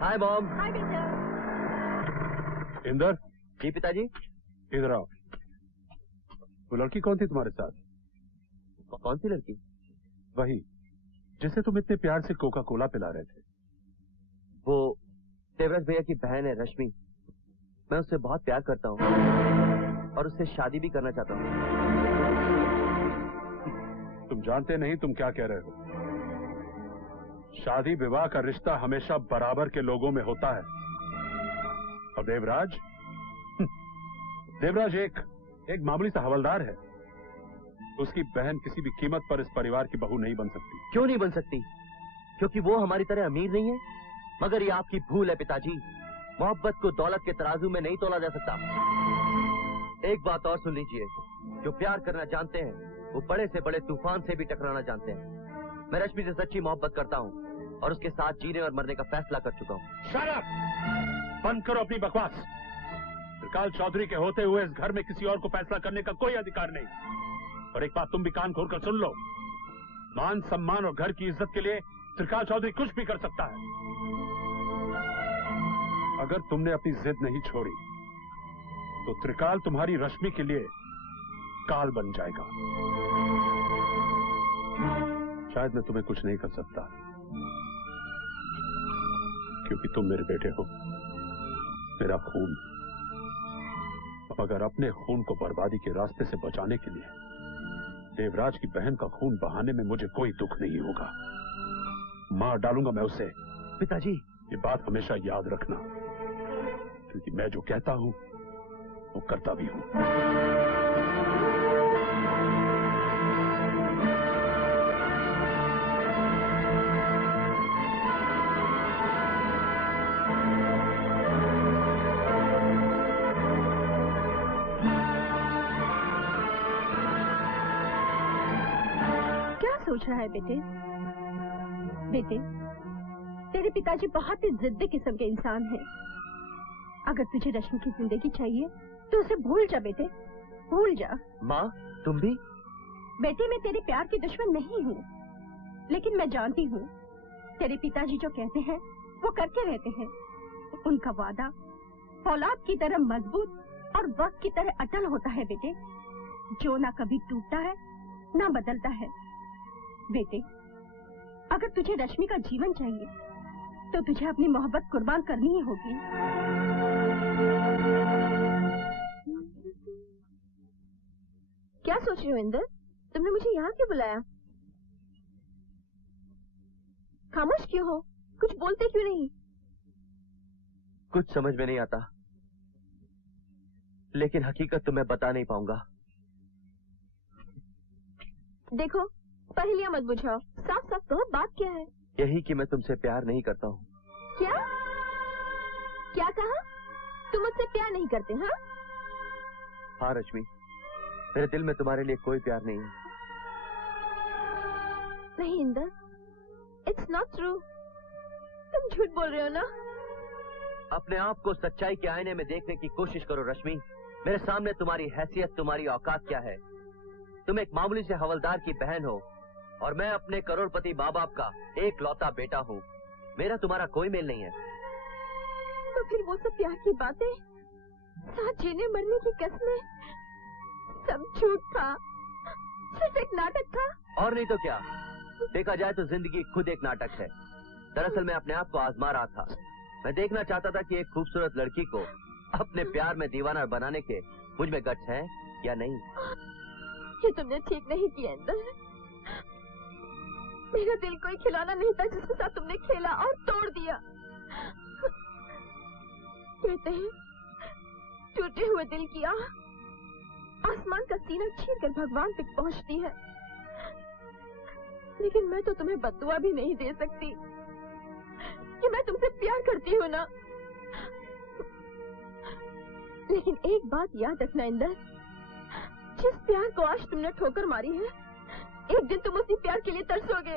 Hi mom. हाय बेटा। इंदर। जी पिताजी। इधर आओ। वो लड़की कौन थी तुम्हारे साथ? कौन सी लड़की? वही जिसे तुम इतने प्यार से कोका कोला पिला रहे थे। वो देवराज भैया की बहन है रश्मि। मैं उससे बहुत प्यार करता हूँ और उससे शादी भी करना चाहता हूँ। तुम जानते नहीं तुम क्या कह रहे हो। शादी विवाह का रिश्ता हमेशा बराबर के लोगों में होता है। और देवराज एक मामूली सा हवलदार है। उसकी बहन किसी भी कीमत पर इस परिवार की बहू नहीं बन सकती। क्यों नहीं बन सकती? क्योंकि वो हमारी तरह अमीर नहीं है। मगर ये आपकी भूल है पिताजी। मोहब्बत को दौलत के तराजू में नहीं तोला जा सकता। एक बात और सुन लीजिए, जो प्यार करना जानते हैं वो बड़े से बड़े तूफान से भी टकराना जानते हैं। मैं रश्मि से सच्ची मोहब्बत करता हूँ और उसके साथ जीने और मरने का फैसला कर चुका हूँ। Shut up! बंद करो अपनी बकवास। त्रिकाल चौधरी के होते हुए इस घर में किसी और को फैसला करने का कोई अधिकार नहीं। और एक बात तुम भी कान खोलकर सुन लो, मान सम्मान और घर की इज्जत के लिए त्रिकाल चौधरी कुछ भी कर सकता है। अगर तुमने अपनी जिद नहीं छोड़ी तो त्रिकाल तुम्हारी रश्मि के लिए काल बन जाएगा। शायद मैं तुम्हें कुछ नहीं कर सकता क्योंकि तुम मेरे बेटे हो, मेरा खून। मगर अपने खून को बर्बादी के रास्ते से बचाने के लिए देवराज की बहन का खून बहाने में मुझे कोई दुख नहीं होगा। मार डालूंगा मैं उसे। पिताजी, ये बात हमेशा याद रखना, क्योंकि मैं जो कहता हूं वो करता भी हूं। सोच रहा है बेटे? तेरे पिताजी बहुत ही जिद्दी किस्म के इंसान हैं। अगर तुझे रश्मि की जिंदगी चाहिए तो उसे भूल जा बेटे, भूल जा। माँ, तुम भी? बेटे, मैं तेरे प्यार की दुश्मन नहीं हूँ, लेकिन मैं जानती हूँ तेरे पिताजी जो कहते हैं वो करके रहते हैं। उनका वादा फौलाद की तरह मजबूत और वक्त की तरह अटल होता है बेटे, जो ना कभी टूटता है ना बदलता है। बेटे, अगर तुझे रश्मि का जीवन चाहिए तो तुझे अपनी मोहब्बत कुर्बान करनी ही होगी। क्या सोच रही हो इंदर? तुमने मुझे यहाँ क्यों बुलाया? खामोश क्यों हो? कुछ बोलते क्यों नहीं? कुछ समझ में नहीं आता, लेकिन हकीकत तो मैं बता नहीं पाऊंगा। देखो, पहेलियां मत बुझाओ, साफ साफ कहो बात क्या है। यही कि मैं तुमसे प्यार नहीं करता हूँ। क्या क्या कहा? तुम मुझसे प्यार नहीं करते? हाँ हाँ रश्मि, मेरे दिल में तुम्हारे लिए कोई प्यार नहीं है। नहीं इंदर, इट्स नॉट ट्रू। तुम झूठ बोल रहे हो ना? अपने आप को सच्चाई के आईने में देखने की कोशिश करो रश्मि। मेरे सामने तुम्हारी हैसियत, तुम्हारी औकात क्या है? तुम एक मामूली से हवलदार की बहन हो और मैं अपने करोड़पति माँ बाप का एक लौता बेटा हूँ। मेरा तुम्हारा कोई मेल नहीं है। तो फिर वो सब प्यार की बातें, साथ जीने मरने की कस्में, सब झूठ था, सिर्फ एक नाटक था। और नहीं तो क्या? देखा जाए तो जिंदगी खुद एक नाटक है। दरअसल मैं अपने आप को आजमा रहा था। मैं देखना चाहता था कि एक खूबसूरत लड़की को अपने प्यार में दीवाना बनाने के मुझ में गट्स हैं या नहीं। ये तुमने ठीक नहीं किया इंदर। मेरा दिल कोई खिलौना नहीं था जिसके साथ तुमने खेला और तोड़ दिया। कहते हैं टूटे हुए दिल की आह आसमान का सीना चीरकर भगवान तक पहुंचती है, लेकिन मैं तो तुम्हें बद्दुआ भी नहीं दे सकती कि मैं तुमसे प्यार करती हूँ ना। लेकिन एक बात याद रखना इंदर, जिस प्यार को आज तुमने ठोकर मारी है, एक दिन तुम उसी प्यार के लिए तरसोगे।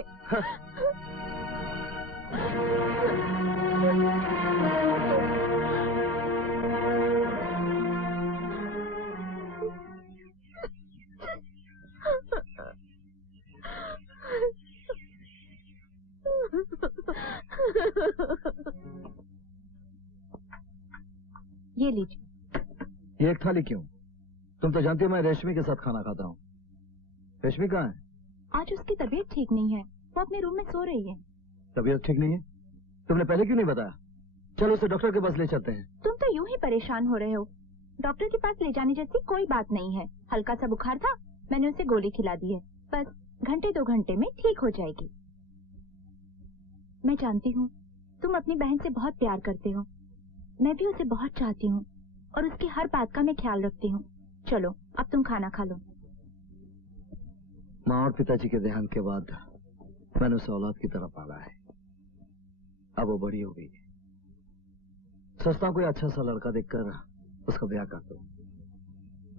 ये लीजिए। ये एक थाली क्यों? तुम तो जानती हो मैं रेशमी के साथ खाना खाता हूँ। रेशमी कहाँ है? आज उसकी तबीयत ठीक नहीं है, वो अपने रूम में सो रही है। तबीयत ठीक नहीं है? तुमने पहले क्यों नहीं बताया? चलो उसे डॉक्टर के पास ले चलते हैं। तुम तो यूं ही परेशान हो रहे हो। डॉक्टर के पास ले जाने जैसी कोई बात नहीं है। हल्का सा बुखार था, मैंने उसे गोली खिला दी है, बस घंटे 2 घंटे में ठीक हो जाएगी। मैं जानती हूँ तुम अपनी बहन से बहुत प्यार करते हो, मैं भी उसे बहुत चाहती हूँ और उसकी हर बात का मैं ख्याल रखती हूँ। चलो अब तुम खाना खा लो। माँ और पिताजी के देहांत के बाद मैंने उसे औलाद की तरह पाला है। अब वो बड़ी हो गई है। सोचता हूँ कोई अच्छा सा लड़का देखकर उसका ब्याह कर दो,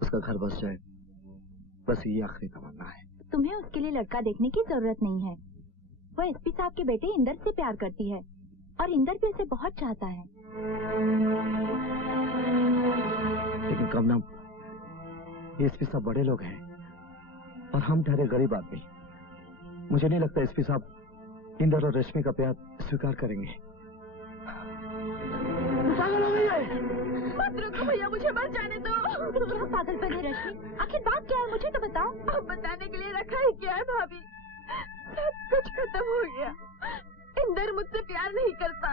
उसका घर बस जाए, बस ये आखिरी तमन्ना है। तुम्हें उसके लिए लड़का देखने की जरूरत नहीं है। वो एसपी साहब के बेटे इंदर से प्यार करती है और इंदर भी उसे बहुत चाहता है। लेकिन कमना, ये एसपी साहब बड़े लोग हैं और हम ठहरे गरीब आदमी। मुझे नहीं लगता एसपी साहब इंदर और रश्मि का प्यार स्वीकार करेंगे। पागल हो गई है। मत रुको भैया, मुझे मर जाने दो। क्या पागलपन है रश्मि? आखिर बात क्या है, मुझे तो बताओ। अब बताने के लिए रखा ही क्या है भाभी? सब कुछ खत्म हो गया। इंदर मुझसे प्यार नहीं करता।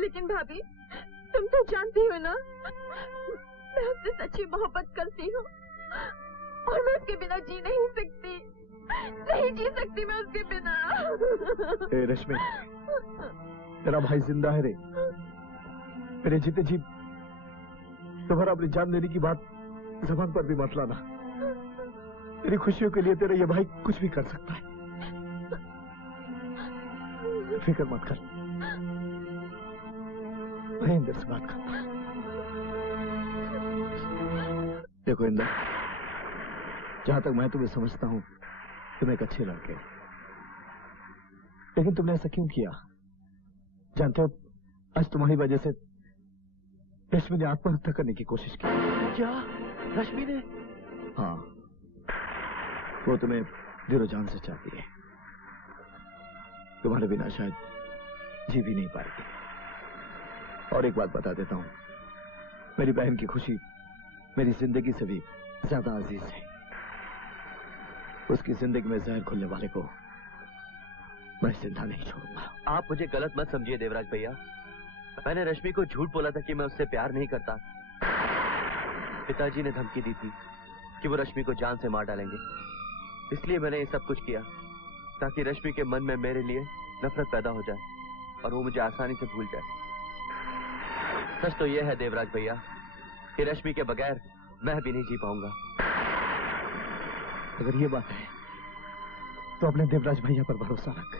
लेकिन भाभी, तुम तो जानती हो ना, मैं उससे सच्ची मोहब्बत करती हूँ और मैं उसके बिना जी नहीं सकती। नहीं जी सकती मैं उसके बिना। ए रश्मि, तेरा भाई जिंदा है रे। मेरे जीते जी तुम्हारा अपनी जान देने की बात ज़बान पर भी मत लाना। तेरी खुशियों के लिए तेरा ये भाई कुछ भी कर सकता है। फिक्र मत कर, मैं इंदर से बात करता हूं। देखो इंदर, जहां तक मैं तुम्हें समझता हूं तुम एक अच्छे लड़के हो, लेकिन तुमने ऐसा क्यों किया? जानते हो, आज तुम्हारी वजह से रश्मि ने आत्महत्या करने की कोशिश की। क्या? रश्मि ने? हाँ, वो तुम्हें दिलो जान से चाहती है। तुम्हारे बिना शायद जी भी नहीं पाएगी। और एक बात बता देता हूं, मेरी बहन की खुशी मेरी जिंदगी से भी ज्यादा अजीज है। उसकी जिंदगी में जहर घुलने वाले को मैं जिंदा नहीं छोड़ूंगा। आप मुझे गलत मत समझिए देवराज भैया। मैंने रश्मि को झूठ बोला था कि मैं उससे प्यार नहीं करता। पिताजी ने धमकी दी थी कि वो रश्मि को जान से मार डालेंगे, इसलिए मैंने ये सब कुछ किया ताकि रश्मि के मन में मेरे लिए नफरत पैदा हो जाए और वो मुझे आसानी से भूल जाए। सच तो यह है देवराज भैया कि रश्मि के बगैर मैं भी नहीं जी पाऊंगा। अगर ये बात है तो अपने देवराज भैया पर भरोसा रख।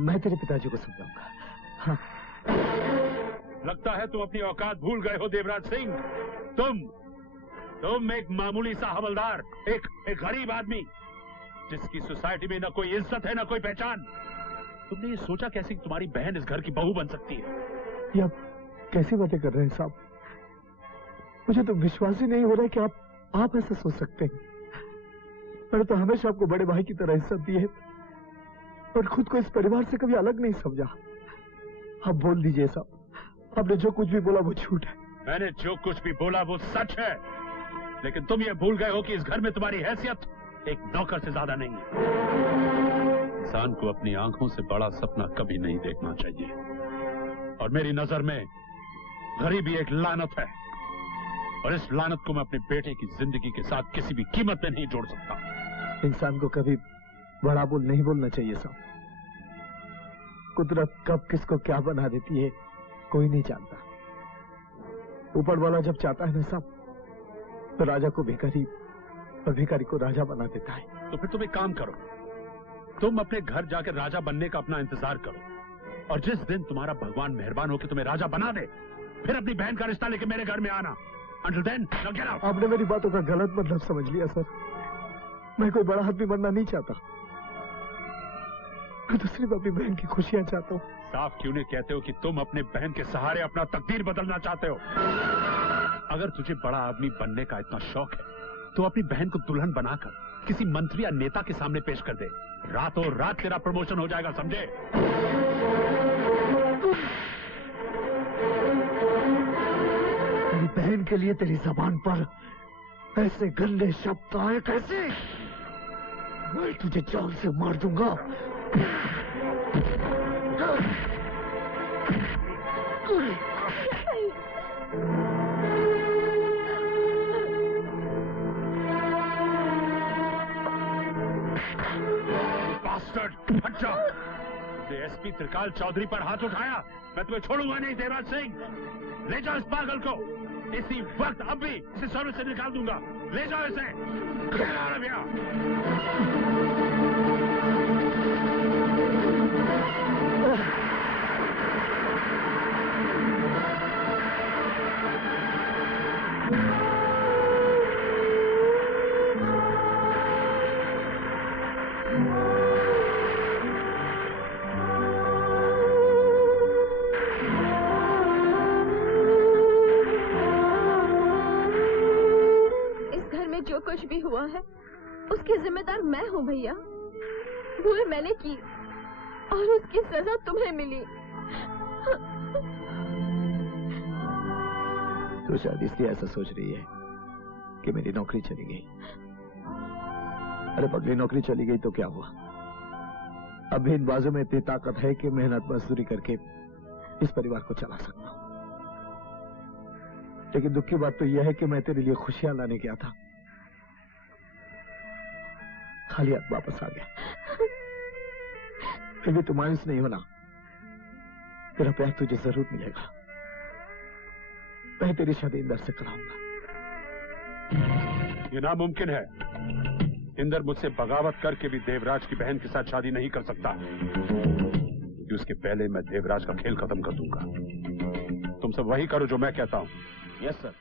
मैं तेरे पिताजी को समझाऊंगा। हाँ। लगता है तुम अपनी औकात भूल गए हो देवराज सिंह। तुम एक मामूली सा हवलदार, एक गरीब आदमी जिसकी सोसाइटी में न कोई इज्जत है न कोई पहचान। तुमने ये सोचा कैसे कि तुम्हारी बहन इस घर की बहू बन सकती है? ये आप कैसी बातें कर रहे हैं साहब? मुझे तो विश्वास ही नहीं हो रहा है कि आप ऐसा सोच सकते हैं। मैंने तो हमेशा आपको बड़े भाई की तरह इज्जत दी है और खुद को इस परिवार से कभी अलग नहीं समझा। आप बोल दीजिए साहब, आपने जो कुछ भी बोला वो झूठ है। मैंने जो कुछ भी बोला वो सच है, लेकिन तुम ये भूल गए हो कि इस घर में तुम्हारी हैसियत एक नौकर से ज्यादा नहीं है। इंसान को अपनी आंखों से बड़ा सपना कभी नहीं देखना चाहिए और मेरी नजर में गरीबी एक लानत है और इस लानत को मैं अपने बेटे की जिंदगी के साथ किसी भी कीमत में नहीं जोड़ सकता। इंसान को कभी बड़ा बोल नहीं बोलना चाहिए साहब। कुदरत कब किसको क्या बना देती है कोई नहीं जानता। ऊपर वाला जब चाहता है ना साहब, तो राजा को भिखारी और भिखारी को राजा बना देता है। तो फिर तुम एक काम करो, तुम अपने घर जाकर राजा बनने का अपना इंतजार करो और जिस दिन तुम्हारा भगवान मेहरबान होकर तुम्हें राजा बना दे, फिर अपनी बहन का रिश्ता लेकर मेरे घर में आना। Until then, now get out. आपने मेरी बातों का गलत मतलब समझ लिया सर। मैं कोई बड़ा आदमी बनना नहीं चाहता। मैं तो सिर्फ अपनी बहन की खुशियां चाहता हूँ। साफ क्यों नहीं कहते हो कि तुम अपने बहन के सहारे अपना तकदीर बदलना चाहते हो? अगर तुझे बड़ा आदमी बनने का इतना शौक है तो अपनी बहन को दुल्हन बनाकर किसी मंत्री या नेता के सामने पेश कर दे। रातों रात तेरा प्रमोशन हो जाएगा, समझे? दिन के लिए तेरी जबान पर ऐसे गंदे शब्द आए कैसे? मैं तुझे जान से मार दूंगा। हट जा। एसपी त्रिकाल चौधरी पर हाथ उठाया, मैं तुम्हें छोड़ूंगा नहीं देवराज सिंह। ले जाओ इस पागल को, इसी वक्त अब भी इसे सर्विस से निकाल दूंगा। ले जाओ इसे। Get out of here। जो कुछ भी हुआ है उसकी जिम्मेदार मैं हूँ भैया। भूल मैंने की और उसकी सजा तुम्हें मिली। तो शायद इसलिए ऐसा सोच रही है कि मेरी नौकरी चली गई। अरे पगली, नौकरी चली गई तो क्या हुआ? अब भी इन बाजू में इतनी ताकत है कि मेहनत मजदूरी करके इस परिवार को चला सकता हूं। लेकिन दुख की बात तो यह है कि मैं तेरे लिए खुशियां लाने गया था, खाली हाथ वापस आ गया। फिर भी तू मायूस नहीं होना, तेरा प्यार तुझे जरूर मिलेगा। मैं तेरी शादी इंदर से कराऊंगा। ये नामुमकिन है। इंदर मुझसे बगावत करके भी देवराज की बहन के साथ शादी नहीं कर सकता, क्योंकि उसके पहले मैं देवराज का खेल खत्म कर दूंगा। तुम सब वही करो जो मैं कहता हूं। Yes sir.